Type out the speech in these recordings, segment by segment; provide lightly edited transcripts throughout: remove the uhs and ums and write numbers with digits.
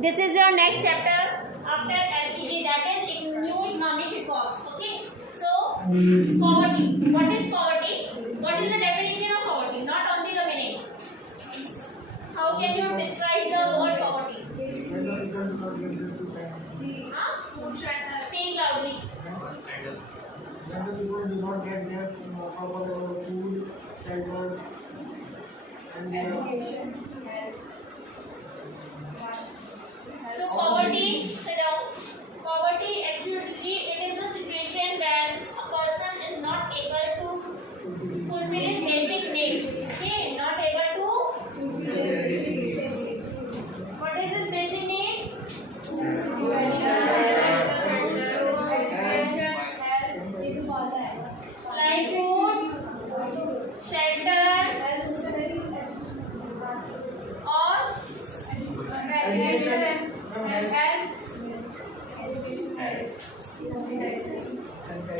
this is your next chapter after LPG, that is new economic reforms. Okay, so poverty. What is poverty? What is the definition of poverty? Not only the meaning. How can you describe the word poverty? Speak loudly. When the people do not get their proper food, shelter, and education. So poverty, sit down. Poverty actually it is the situation when a person is not able to fulfill his basic needs. Okay, not able to. What is his basic needs? Like food, shelter, or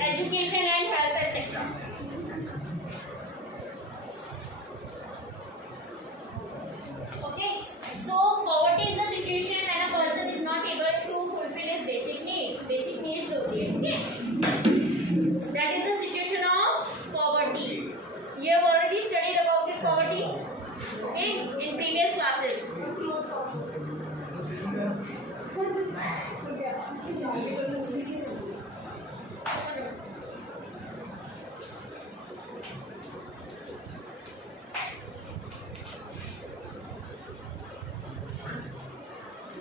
education and health, etc. Okay, so poverty is the situation when a person is not able to fulfill his basic needs. Basic needs होती है, okay? That is the situation of poverty. You have already studied about this poverty, okay, in previous classes.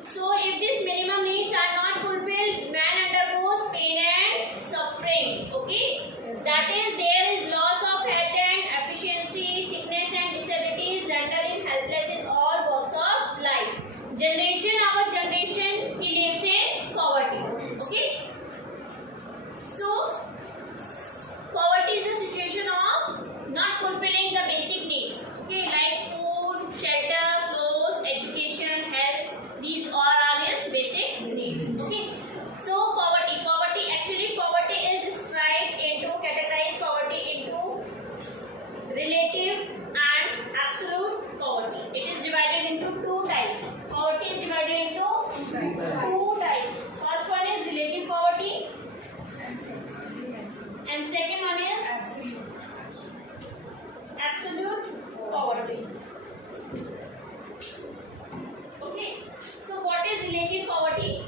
So if these minimum needs are not fulfilled, man undergoes pain and suffering. Okay, that is there is loss of health and efficiency, sickness and disabilities, rendering helpless in all walks of life. Generation our generation he lives in poverty. Okay, so poverty is a situation of not fulfilling the basic needs. Okay, like food, shelter, clothes, education, health. These all are his basic needs. Okay, so poverty actually poverty is described into categorized poverty into relative and absolute poverty. It is divided into two types. Poverty is divided into two types. First one is relative poverty and second one is absolute poverty. Okay, so what is relative poverty?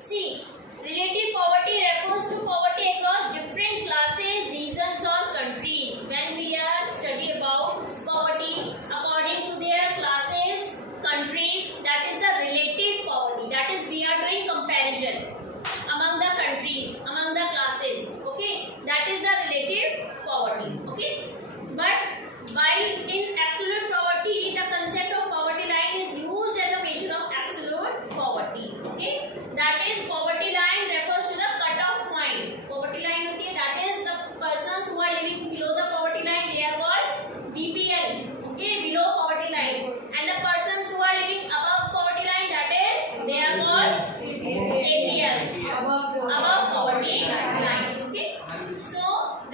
See, relative poverty refers to poverty across different classes, regions or countries. When we are studying about poverty according to their classes, countries, that is the relative poverty. That is we are doing comparison among the countries, among the classes. Okay, that is the relative poverty. Okay, but while in absolute poverty, the concept of poverty line is used as a measure of absolute poverty. Okay, that is poverty line refers to the cut-off point. Poverty line होती है, that is the persons who are living below the poverty line, they are called BPL. Okay, below poverty line, and the persons who are living above poverty line, that is they are called APL, above poverty line. Okay, so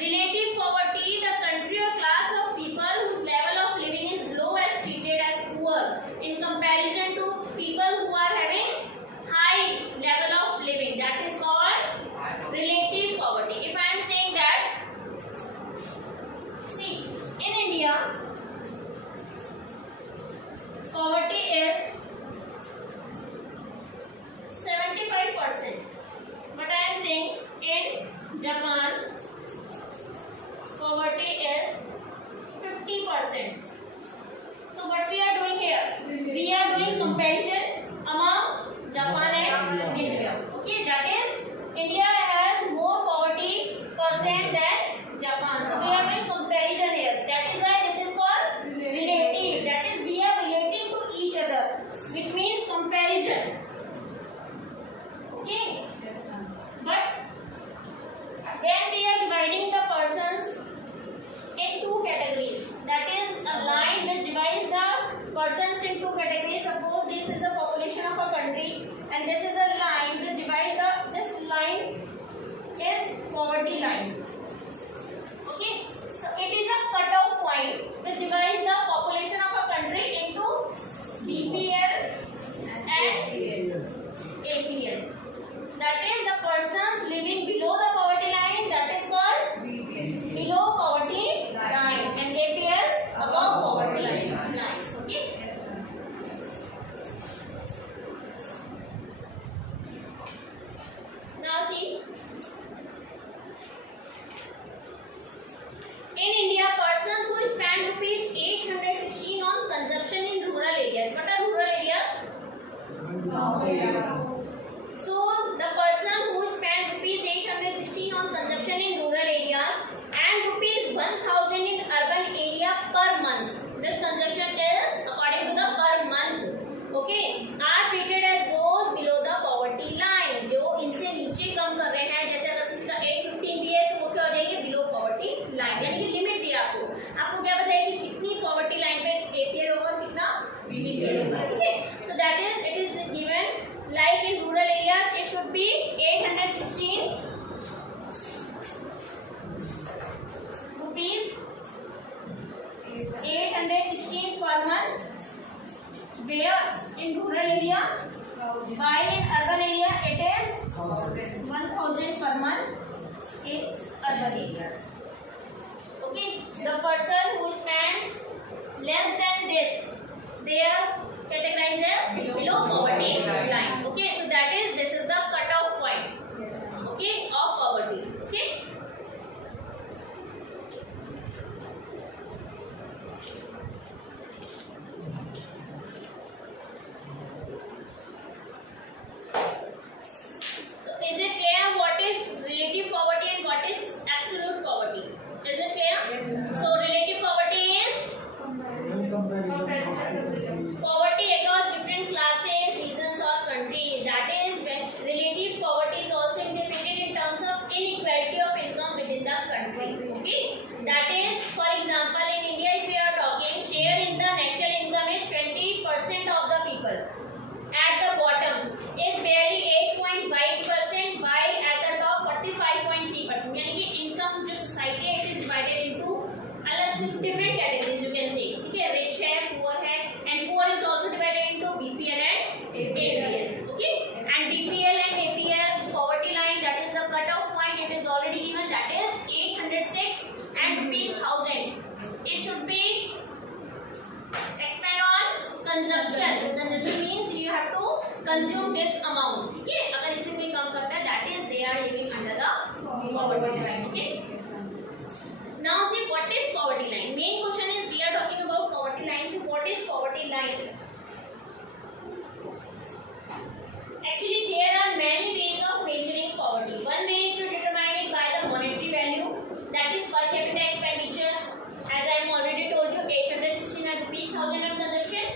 relative poverty, the country or class of people whose level of living is low is treated as poor in comparison to people who are having high level of living. That is called relative poverty. If I am saying that, see, in India, poverty is 75%. But I am saying in Japan, poverty is 50%. So what we are doing here? We are doing comparison among Japan and India. Okay, that is India has more poverty percent than Japan. So we are doing comparison here. That is why this is called relative. That is we are relating to each other, which means comparison. Okay, but when we are dividing the persons in two categories, that is a line which divides the persons in two categories. Suppose this is a population of a country and this is a line which divides this line is poverty line. Okay, so it is a cut-off point which divides the population of a country into While in urban area it is 1000 per month in urban areas. Okay, the person who spends less than this, they are categorized as below poverty line. Okay, so that is, this is the cutoff point, okay, of poverty. Okay. So is it clear what is relative poverty and what is absolute poverty? Is it clear? Yes. So relative poverty is In comparison, poverty across different classes, regions or countries. That is when relative poverty is also interpreted in terms of inequality of income within the country. Okay. That is, for example, in India if we are talking, share in the national income is 20% of the people. At the bottom is barely 8.5%, while at the top 45.3%. यानी कि income जो society है it is divided into अलग different categories you can say. ठीक है, rich है, poor है, and poor is also divided into BPL and APL. Okay, and BPL and APL poverty line, that is the cutoff point. It is already given, that is 806 and rupees 1000. It should be expand on consumption. Consumption means you have to consume this amount. Okay, अगर इससे कोई कम करता है, that is they are living under the poverty line. Okay. Now see what is poverty line. Main question is we are talking about poverty line. So what is poverty line? Actually there are many ways of measuring poverty. One way is to determine it by the monetary value, that is per capita expenditure. As I am already told you, 816 rupees 1000 on consumption.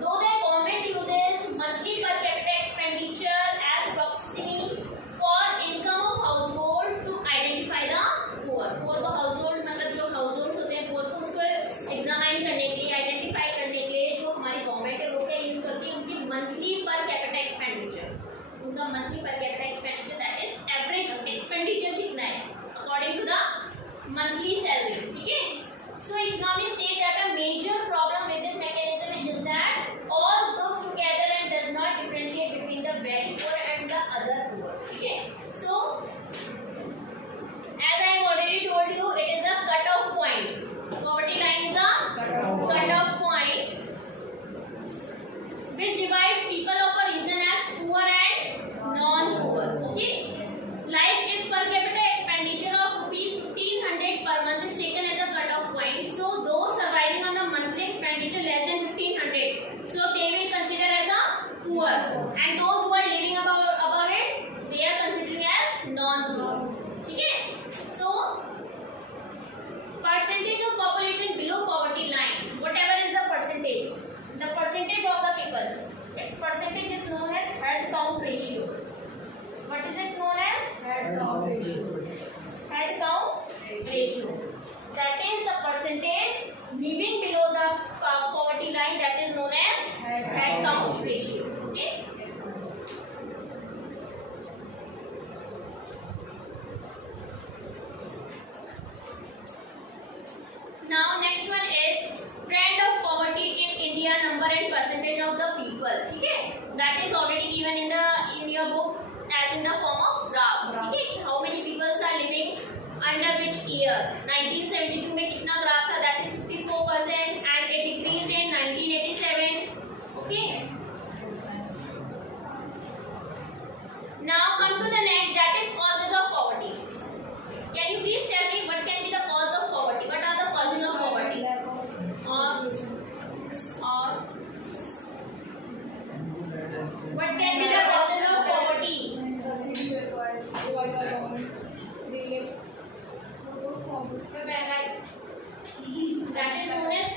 Though the government uses monthly per capita expenditure as proxy for income of household to identify the poor. Poor को household मतलब जो households होते हैं poor को उसको examine करने के लिए, identify करने के लिए जो हमारी government है वो क्या use करती है, उनकी monthly per capita expenditure. उनका monthly per capita expenditure, that is average expenditure कितना है according to the monthly salary. ठीक है. So economists state that a major problem with this mechanism is that all groups together and does not differentiate between the very poor and the other poor. Okay. So as I have already told you, it is a cutoff point. Poverty line is a cutoff point which divides people of a region as poor and non-poor. Okay. Like if per capita expenditure of rupees 1500 per month is taken as a cutoff point, so those surviving on the monthly expenditure less than 1500, so they will consider as a poor, and those who are living above it, they are considered as non-poor. ठीक है. So percentage of population below poverty line, whatever is the percentage of the people, its percentage is known as head count ratio. What is it known as? Head count ratio. Head count ratio. That is the percentage living below the poverty line, that is known as head count ratio. Okay. Now next one is trend of poverty in India, number and percentage of the people. ठीक है. That is already given in your book as in the form of graph. ठीक है. How many people are living under which year? 1972 में कितना graph था? That is 54% and it decreased in 1987. Okay. Now come to the next, that is causes of poverty. Can you please tell me what can be the cause of poverty? What are the causes of poverty? Or what can be the causes of poverty? That is known as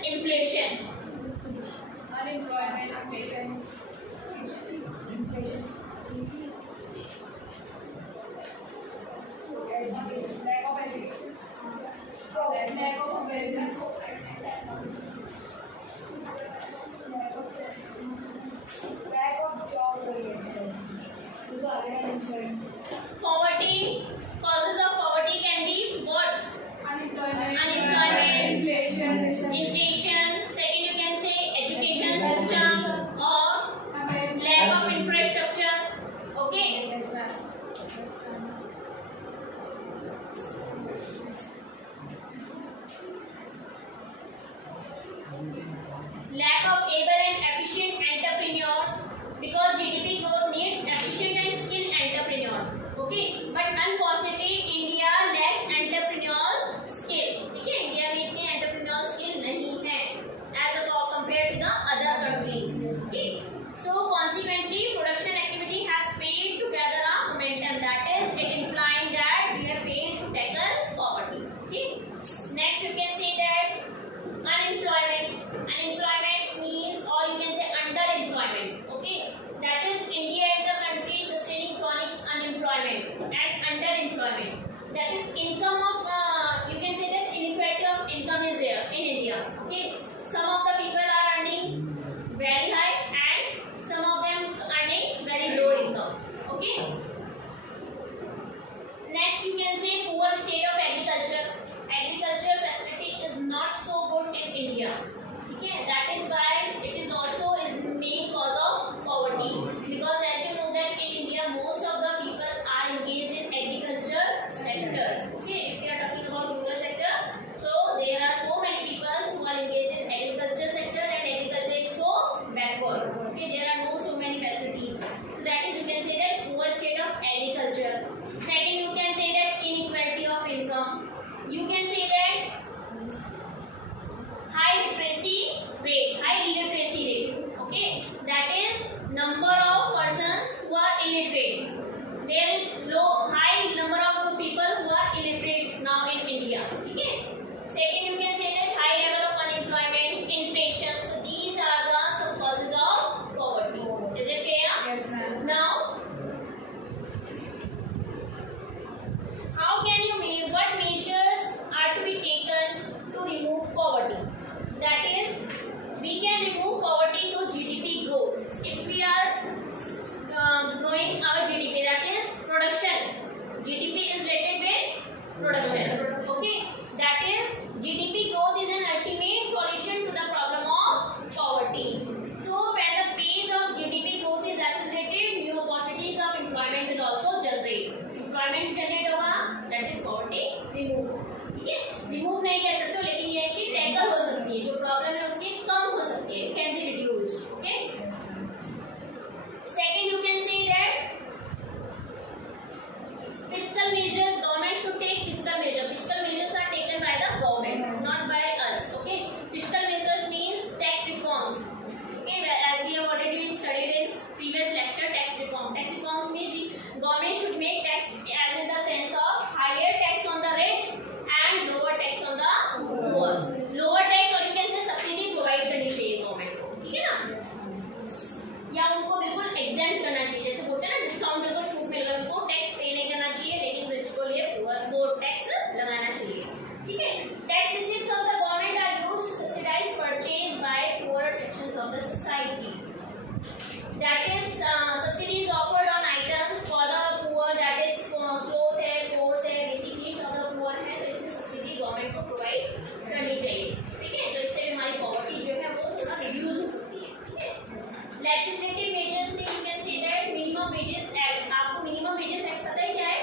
legislative measures में you can say that minimum wages act. आपको minimum wages act पता है क्या है?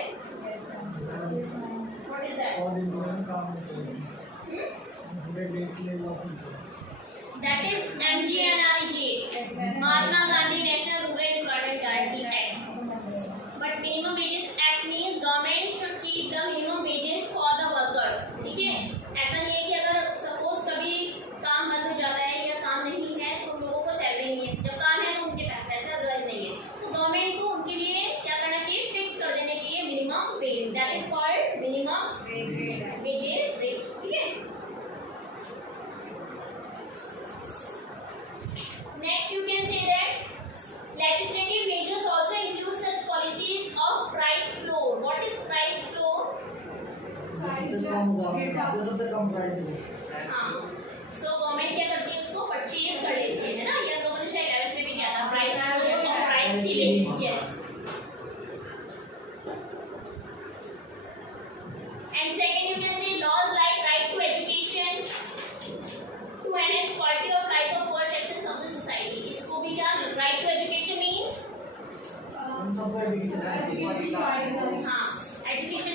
What is that? और Indian काम में That is MGNREG, Mahatma Gandhi National Rural Employment Guarantee Act. But Minimum Wages Act means government should keep the minimum wages for the workers. ठीक है? ऐसा नहीं है कि अगर सपोज कभी काम बंद हो जाता है या काम नहीं है तो उन लोगों को सैलरी नहीं है. जब काम है तो उनके पास पैसा, अदरवाइज नहीं है. तो गवर्नमेंट को उनके लिए क्या करना चाहिए? फिक्स कर देने चाहिए minimum wage. That is called minimum wages rate. ठीक है? Next, you can say that legislative measures also include such policies of price floor. What is price floor? Come price हाँ, so government क्या करती है उसको परचेज कर लेती है ना. ये लोगों ने शायद 11th में भी किया था. प्राइस फ्लोर या फिर price ceiling. Yes. And second, you can say laws like right to education to enhance quality of life of poor sections of the society. इसको भी क्या right to education means? हाँ, education